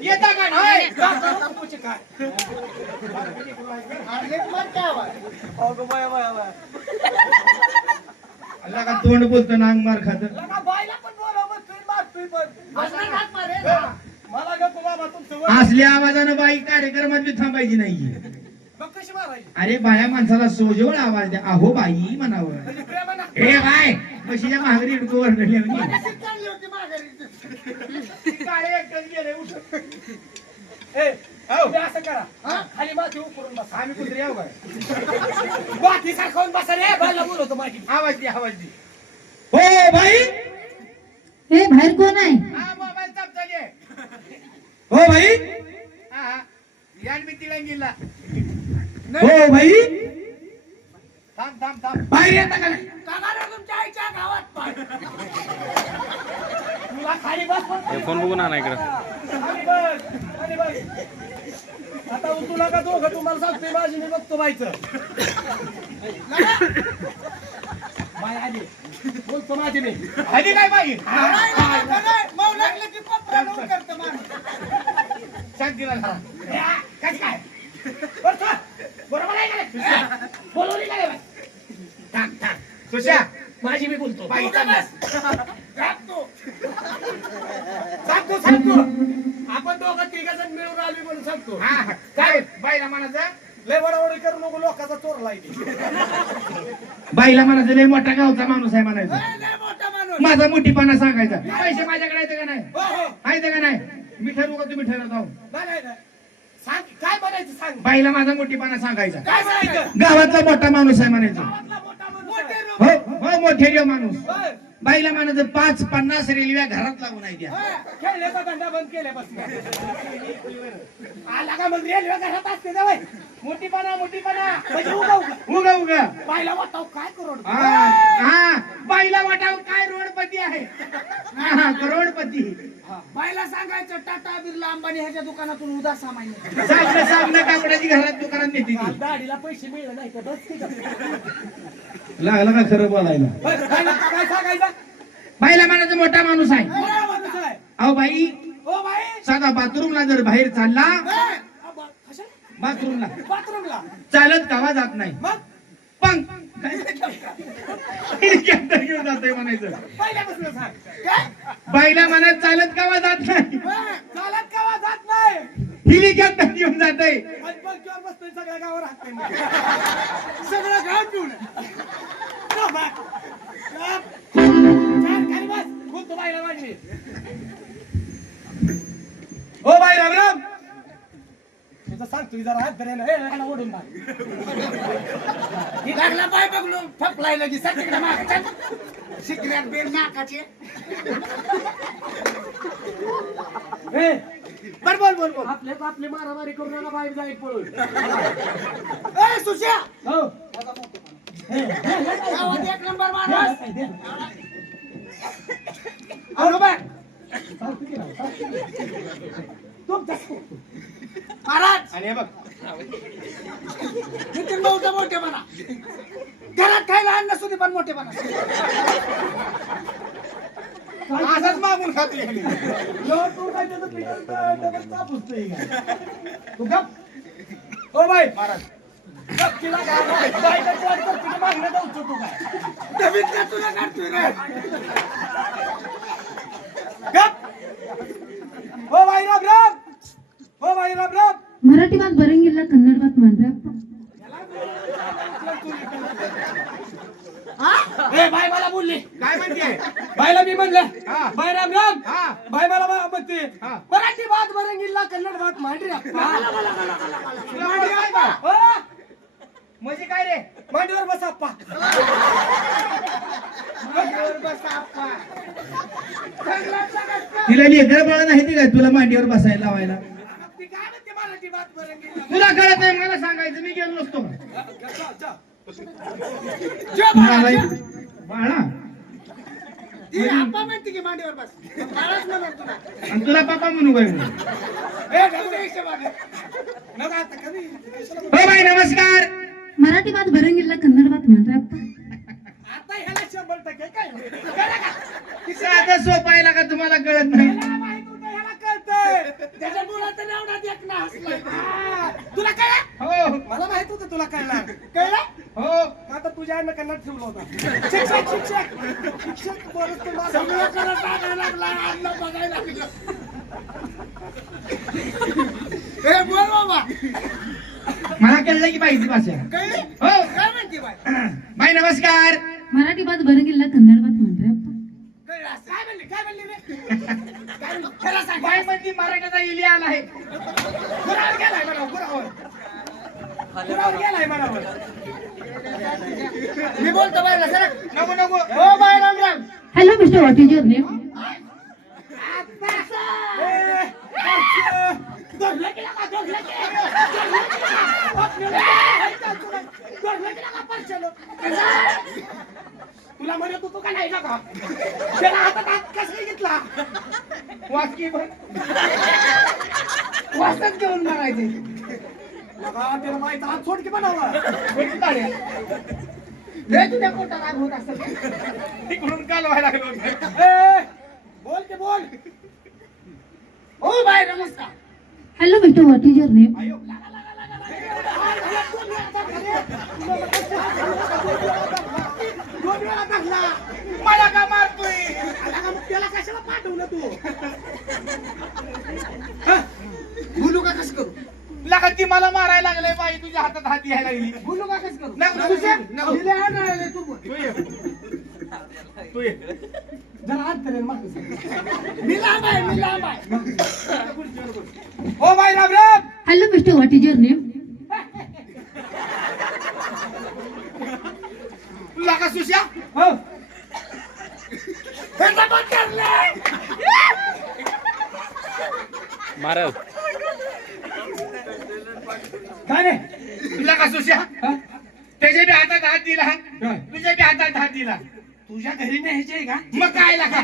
येता का नाही तुमचे काय अल्ला का तोंड बोलतो ना अंग मार खात लगा बायला पण बोलावं तुम्ही मारतोय पण मला गप्प बाबा तुमचं असल्या आवाजानं बाई कार्यक्रमात बी थांबायची नाहीये मग कशी मारायची अरे बाया माणसाला सोजवळ आवाज द्या अहो बाई म्हणावं म्हणजे प्रेमानं ए बाय म्हशीच्या महागरी इडको वरडली म्हणजे चालली होती माघारी काय एकच गेले उठ ए तुम्ही असं करा खाली माती उकरून बसा आम्ही कुत्रे यावं काय माती सारखं बसा रे बायला बोलवतो माती आवाज दे हो बाई हे बाहेर कोण आहे? हा मोबाईल चापता घे हो बाई हा यान मी तिला गेला हो बाई थांब बाहेर येता का नाही काका तुमच्या आईच्या गावात पाय तुला खाली बस फोन बघून आणा इकडं. खाली बस आता तुला का दोघं तुम्हाला सांगतोय माझी मी बघतो बाईचं बाई आली बोलतो माझी मी आधी काय बाई मग लागलं की पप्पा करतो माणूस सांग तिला जरा. काय बरोबर आहे का बोलवली का रे थांब सुशा माझी मी बोलतो बाई चालला. सांगतो आपण दोघं तिघ जण मिळून आली म्हणून सांगतो हा काय बाईला म्हणायचं लय वडावडी करू नको लोकांचा चोर लाईनी बाईला म्हणायचं लय मोठा गावचा माणूस आहे म्हणायचं लय मोठा माणूस माझा मोठीपणा सांगायचा पैसे माझ्याकडे आहेत का नाही हो हो आहेत का नाही मी ठरवू का तुम्ही ठरवत आहो नाही सांग काय म्हणायचं सांग बाईला माझा मोठीपणा सांगायचा काय म्हणायचं गावातला मोठा माणूस आहे म्हणायचं गावातला मोठा माणूस हो हो मोठे माणूस होय. बाईला म्हणायचं 5-50 रेल्वे घरात लागून आहे त्या होय. खेळण्याचा धंदा बंद केल्यापासून आला का मग रेल्वे घरात असते ना बाई मोठीपणा म्हणजे उगा बायला वाटाव काय करोड हा बाईला वाटाव काय रोडपती आहे हा करोडपती बायला सांगायचं टाटा बिर्ला अंबानी ह्याच्या दुकानातून उदास सामान साबण कापडाची घरात दुकानात नेते ती दाढीला पैसे मिळले नाही तर बस की लागला का खरं बोलायला काय सांगायचं बाईला म्हणायचं मोठा माणूस आहे मोठा माणूस आहे. अहो बाई ओ बाई साधा बाथरूमला जर बाहेर चालला कशाला? बाथरूमला बाथरूमला चालत कावा जात नाही मग पण हेलिकॉप्टर घेऊन जातोय म्हणायचं पहिल्यापासून सांग काय बाईला म्हणत चालत कावा जात नाही चालत कावा जात नाही हेलिकॉप्टर घेऊन जातोय पंचवर बसतोय सगळ्या गावावर हाकतोय सगळं गाव पिऊन खाली बस बोलतो बाईला माझी हो बाई राम राम तुझं सांग तुझी जरा हात धरेल ओढून लागला बाय बघलो ठपलाय लगी सगळीकडे मागायच्या शिकण्यात बेल नाकाचे बर बोल आपले मारामारी करून नका बाहेर जाईल पळून ए सुश्या हो गावात एक नंबर माणूस आलो बघ महाराज आणि हे बघ नितीन भाऊचा मोठेपणा घरात खायला अन्न सुधी पण मोठेपणा असाच मागून खातोय तू गप ओ बाई महाराज गप तिला मागणं जाऊ तू काय नवीन का तुला काढतोय रे गप O by Ram Ram O by Ram Ram Marathi बात बरंगीला कन्नड बात मांडरा ए बाई मला बोलली काय म्हणते बाईला मी म्हणलं हा. बाई राम राम हा. बाई मला म्हणते हा. मराठी बात बरंगीला कन्नड बात मांडरी मांडरी आहे का? म्हणजे काय रे मांडीवर बस आप्पा तिला लेकर बाळ नाही ती काय तुला मांडीवर बसायला लावायला ती काय म्हणते मराठी बात बरंगीला तुला कळत नाही मला सांगायचं मी गेलो नसतो बाळा बाळा ती आप्पा म्हणते की मांडीवर बस बाळाच म्हणणार तुला आणि तुला पापा म्हणू काय म्हणून ए ढवळे हिशोबाने नका आता कधी हो बाई नमस्कार मराठी बात बरंगीला कन्नड बात मांडरा आता ह्याला 100% काय कळलं का? साधं सोपायला का तुम्हाला कळत नाही ह्याला माहित होतं ह्याला कळतंय मुळात एवढा देख ना हसलाय. तुला कळलं? हो मला माहित होतं तुला कळणार. कळलं? हो आता तुझ्या आईनं कन्नड ठेवला होता. शिक्षक बोलत तो सगळं करत टाकायला लागला. आणलं बघायला लागलं. ए बोल बाबा. मला कळलं की बाईची भाषा कळली? हो काय म्हणते बाई? बाई नमस्कार मराठी बात बरंगिल्ला कन्नड बात म्हणताय कळलं असं. काय म्हणली? काय म्हणली रे? काय म्हणली? खरं सांग. बाई म्हणजे मराठीचा इलिया आला आहे गुरावर गेलाय म्हणावं, गुरावर. गुरावर गेलाय म्हणावं. मी बोलतो बाईला सर. नको नको हो बाई Ram Ram. Hello mister what is your name तुला म्हणत होतो का नाही का त्याला हातात हात कसं घेतला वाचकी पण वाचत घेऊन मागायचे त्याला माहिती हात सोड की बनावा लय तुझ्या पोटात आग होत असत तिकडून काल व्हायला लागलो बोल की बोल. हो बाय नमस्कार hello mister what is your name आयो दोन वेळा टाकला. मला का मारतोय त्याला कशाला पाठवलं तू? बोलू का कसं करू लगा ती मला मारायला लागलाय बाई तुझ्या हातात हात यायला लागली बोलू का कसं करू? नको नको दिले हात राहिले तू बोल. तू ये जरा हात करेल मागं. मी लांब आहे, मी लांब आहे. हो बाई Ram Ram hello mister what is your name तुला का सुश्या हो. हे जमा करले. महाराज काय रे? तुला का सुश्या त्याच्या बी हातात हात दिला तुझ्या बी हातात हात दिला तुझ्या घरी न्यायचे आहे का? मग काय लागा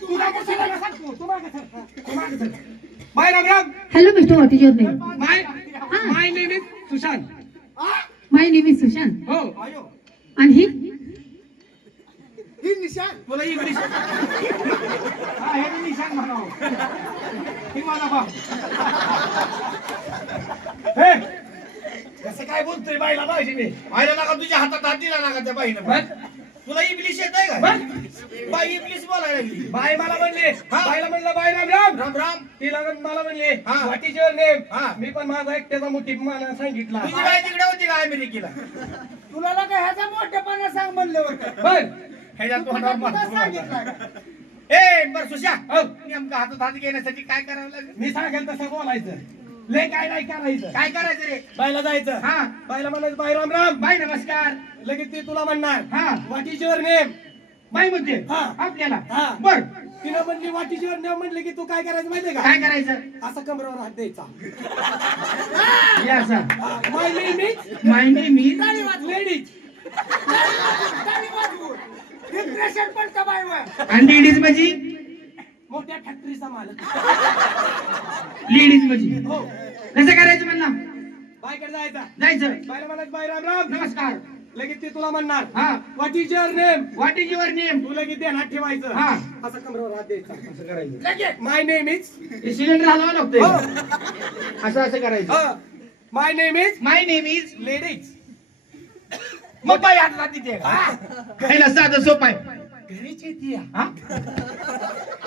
तुला कशाला सांगतो? तू मागं सर. तू मागं sir. Bye Ram Ram hello mister what is your name my my name is Sushant my name is Sushant हो आणि ही ही निशाण. तुला इंग्लिश हा हे मी निशाण म्हणावं ही मला बा हे कसं काय बोलतोय बाईला पाहिजे मी? बाईला लागा तुझ्या हातात हात दिला लागा त्या बाईनं तुला इंग्लिश येत आहे का बाई इंग्लिश बोलायला लागली बाई मला म्हणले. हा. बाईला म्हणलं बाई राम राम. राम राम तिला मला म्हणले हा. What is your name. हा. मी पण माझा एकट्याचा मोठी मला सांगितला. तुझी बाई तिकडे होती का अमेरिकेला तुला ना काय ह्याचा मोठेपणा सांग म्हणले होतं. बर. ह्याच्या तोंडावर मारतो सांगितलं. ए बर सुशा हो. नेमका हातात हात घेण्यासाठी काय करावं लागेल मी सांगेल तसं बोलायचं. लय काय नाही करायचं. काय करायचं रे बाईला जायचं. हा. बाईला म्हणायचं बाई राम राम. बाई नमस्कार लगेच ते तुला म्हणणार हा. What is your name. बाई म्हणते हा. आपल्याला हा. बर तिनं म्हणली व्हॉट इज युअर नेम म्हणले की तू काय करायचं माहितीये का? काय करायचं असं कमरेवर हात द्यायचा. या असं my name is my name is ladies. Depression पण का बाईवर. आणि लेडीज माझी मोठ्या फॅक्टरीचा मालक. लेडीज माझी हो. कसं करायचं म्हणला बाईकडे जायचा. जायचं बाईला म्हणायचं बाई राम राम. नमस्कार लगेच ते तुला म्हणणार हा what is your name. What is your name तू लगेच ध्यानात ठेवायचं. हा. असं कमरेवर हात द्यायचा. असं करायचं लगेच माय नेम इज. सिलेंडर हलवा लागतोय हो. असं असं करायचं my name is my name is ladies. मग बाई हातला तिथे खायला साधं सोप आहे घरीच येते. हा?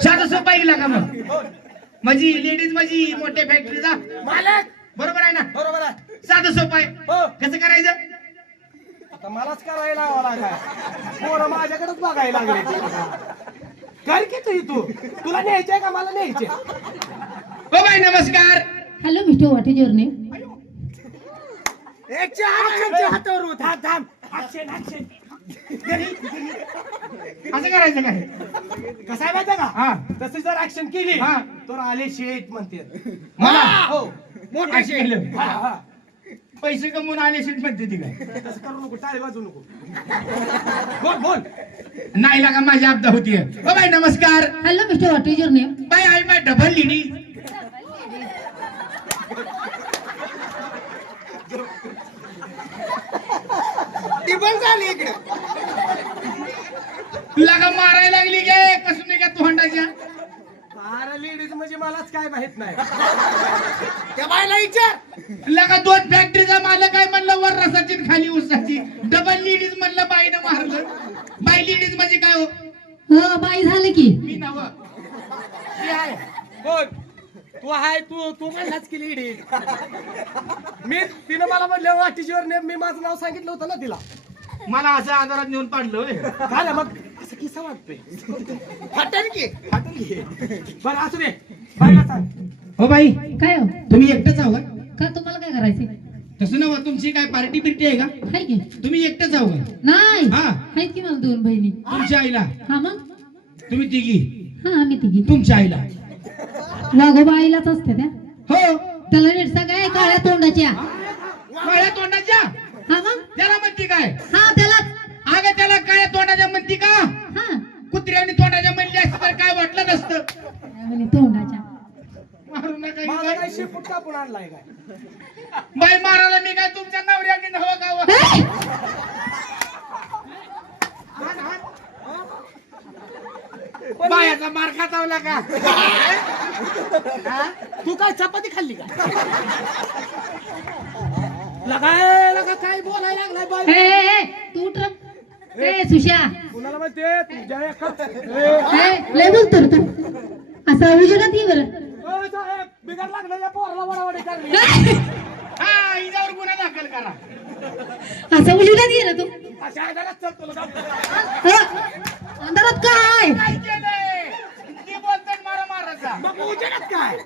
साधं सोप आहे का मग माझी लेडीज माझी मोठ्या फॅक्टरीचा मालक. बरोबर आहे ना बरोबर आहे. साधं सोप आहे हो. कसं करायचं आता मलाच करायला लावा लागा. पोरं माझ्याकडेच बघायला लागले. कर की तू तुला न्यायचंय का मला न्यायचे. हो बाई नमस्कार hello mister what is your name हातावर होत. थांब. Action action. असं करायचं काय कसं आहे माहिती का? हा तशी जर ऍक्शन केली हा. तर आले शेठ म्हणते. मला हो. मोठा केलं हा, हा. पैसे कमवून आले शिट म्हणते ती काय तसं करू नको. टाळी वाजवू नको. बोल बोल. नाही लागा माझी आपदा होतीये हो बाई नमस्कार hello mister what is your name बाई आई बाय डबल लेडीज टिबल झाली इकडे. लागा मारायला लागली गे कसून का तोंडाच्या अरे लेडीज म्हणजे मलाच काय माहित नाही त्या बायला विचार लगा 2 फॅक्टरीचा मालक आहे म्हणलं वर रसाची आणि खाली उसाची डबल लेडीज म्हणलं बाईनं मारलं बाई लेडीज म्हणजे काय हो हो बाई झालं की मी नव ती आहे कोण तू आहे तू म्हणलाच की लेडी मी तिनं मला म्हणलं वाटीजीवर नेम मी माझं नाव सांगितलं होतं ना तिला मला असं आजारात नेऊन पाडलं होय. झालं मग असं किस्सा वाटतोय फाटेल की बरं असू दे बायला सांग हो बाई काय हो तुम्ही एकटंच आहो का का तुम्हाला काय करायचंय तसं नव्ह तुमची काय पार्टी बिर्टी आहे का हाय की तुम्ही एकटंच आहो का नाही हा. आहेत की मला 2 बहिणी तुमच्या आईला हा मग तुम्ही तिघी हा आम्ही तिघी तुमच्या आईला वाघोबा आईलाच असते त्या हो त्याला नीट सांगाय काळ्या तोंडाच्या काळ्या तोंडाच्या हा मग त्याला म्हणती काय हा त्याला अगं त्याला काळ्या तोंडाच्या म्हणती का हा कुत्र्याने तोंडाच्या म्हणली असतं तर काय वाटलं नसतं काय म्हणे तोंडाच्या मारू नका माझा बाई. काय शेपूट कापून आणलाय काय बाई मारायला मी काय तुमच्या नवऱ्याने नवं गाव हे! बायाचा मार खातावला का तू काय चपाती खाल्ली का लगा काय बोलायला लागलाय बाई ए, तू ट्रक ए सुशा कुणाला माहितीये तुझ्या एका लय बोलतो रे तू असं विचारत ये बरं साहेब बिघड लागलं या पोराला वडावडी करली हा हिच्यावर गुन्हा दाखल करा असं विचारत ये रे तू अशा आयदालाच चल तुला हा? अंधारात काय काय केलंय ती बोलतात मारा मारायचा मग उजेडात काय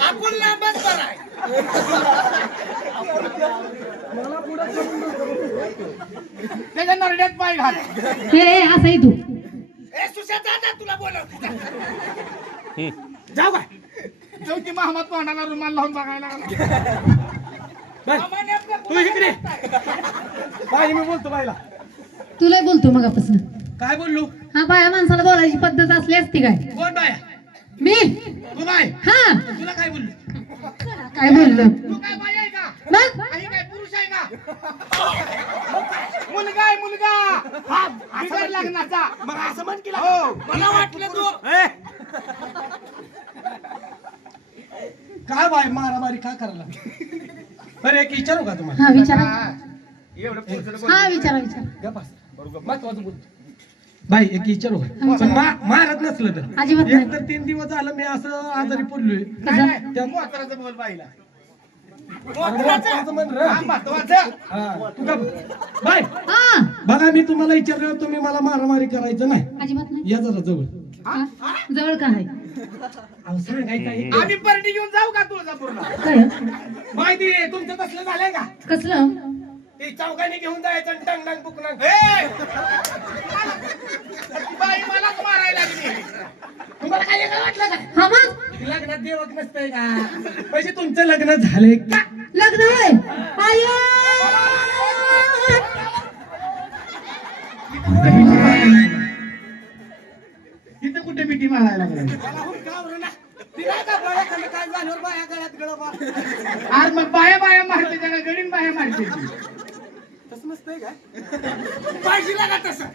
आपण लांबच कराय मला पुढे त्याच्या नरड्यात पाय घाल हे असं आहे तू ए सुशांत जा तुला बोलव जाऊ काय शेवटी महामत तोंडाला रुमाल लावून बघायला लागला. तू इकडे बाई मी बोलतो बाईला तुला बोलतो मगापासून काय बोललो हा बाया माणसाला बोलायची पद्धत असली असती काय कोण बाया मी तू बाय हा तुला काय बोललो काय बोललो तू काय बाई आहे का मग आणि काय पुरुष आहे का मुलगा आहे मुलगा हा बिगर लग्नाचा मग असं म्हण केला हो मला वाटलं तू काय बाय मारामारी का करायला बरं एक विचारू का तुम्हाला हा विचारा एवढं पुरुषाला हा विचारा विचारा गपास महत्वाचं बोलतो बाई एक विचारू का पण मारत नसलं तर अजिबात एक नाही तर 3 दिवस झालं मी असं आजारी पडलोय नाही, नाही, त्या म्हाताऱ्याचं बोल बाईला महत्वाचं म्हण रे. हा, महत्वाचं हा, तू का बाय हा बघा मी तुम्हाला विचारलं तुम्ही मला मारामारी करायचं नाही अजिबात नाही या जरा जवळ हा? जवळ का आहे अहो, सांगायचं आहे. आम्ही परडी घेऊन जाऊ का तुळजापूरला काय माहिती आहे, तुमचं तसलं झालंय का कसलं ते चौघांनी घेऊन जायचं आणि टंग टंग बुकणं ए! बाई मलाच मारायला लागली तुम्हाला काय वेगळं वाटलं का हा मग लग्नात देवक नसतंय का म्हणजे तुमचं लग्न झालंय का लग्न होय आयो इथं कुठे मिठी मारायला लागली काय झाल्यावर बाया गळ्यात गळा मार आज मग बाया बाया मारते त्याला गडीन बाया मारते ती. तसं नसतंय काय पाहिजे लागा तसं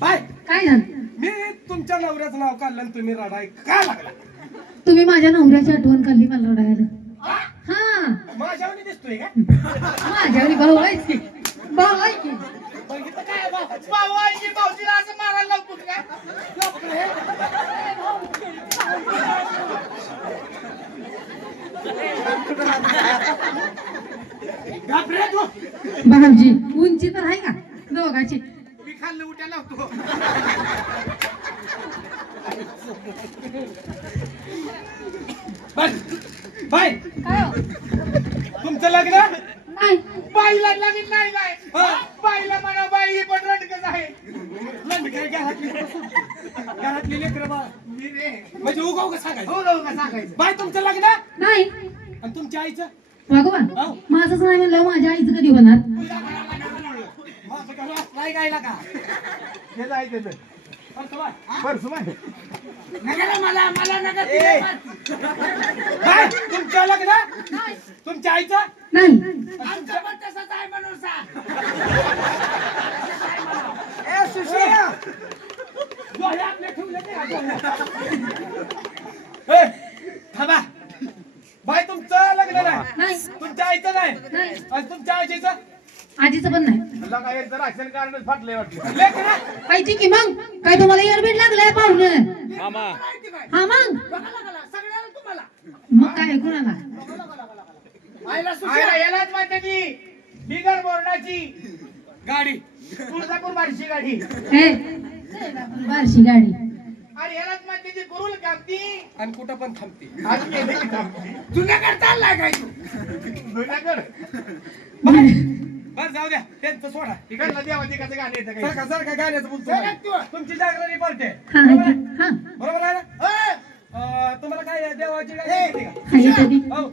बाय काय झालं मी तुमच्या नवऱ्याचं नाव काढलं आणि तुम्ही रडाय का लागला तुम्ही माझ्या नवऱ्याची आठवण काढली मला रडायला हा माझ्यावर दिसतोय का माझ्यावरी भाऊ आहे की भाऊ आहे की बघितलं काय बाबाचं? भाऊ आईची भाऊजीला असं मारायला लावतो का घाबरे तू भाऊजी उंची तर आहे का दोघाची मी खाल्लं उठ्या लावतो बाय बाय काय हो? तुमचं लग्न नाही बाईला लगीन नाही काय हा. बाईला म्हणा बाई ही पण रडकच आहे लग्न काय घरातली लेकरं बा मी रे म्हणजे उगाव का सांगायचं हो जाऊ का सांगायचं बाय तुमचं लग्न नाही आणि तुमच्या आईचं भगवान हो. माझंच नाही म्हणलं माझ्या आईचं कधी होणार माझं घर नाही गायला का हे जायचं तर. बरं बाय नगर मला नगर बाय तुमचं लग्न तुमच्या आईचं नाही आमचं पण तसंच आहे म्हणून सांग तुमच्या आईचं नाही नाही. आणि तुमच्या आजीचं आजीचं पण नाही तुला काय एकतर राशन कार्डच फाटलंय वाटलं. लेकरं पाहिजे की मग काय तुम्हाला एअरबेड लागलाय पाहुणं मामा माहिती काय हा मग सगळ्याला तुम्हाला मग काय कुणाला आईला आयला सुद्धा यालाच माहिती ती बिगर बोर्डाची गाडी तुळजापूर बारशी गाडी हे बारशी गाडी आणि यालाच माहिती ती गुरुल कापती आणि कुठं पण थांबते आज गेली की थांबती. जुन्याकडे चाललाय काय तू जुन्याकडं. बरं जाऊ द्या त्यांचं सोडा तिकडलं देवाची कसं गाणं येतं काही. सारखा गाण्याचं बोलतो तुमची जागरणी पार्टी आहे. हा बरोबर आहे? हा बरोबर आहे ना तुम्हाला काय देवाची काय हा येतं ती. हो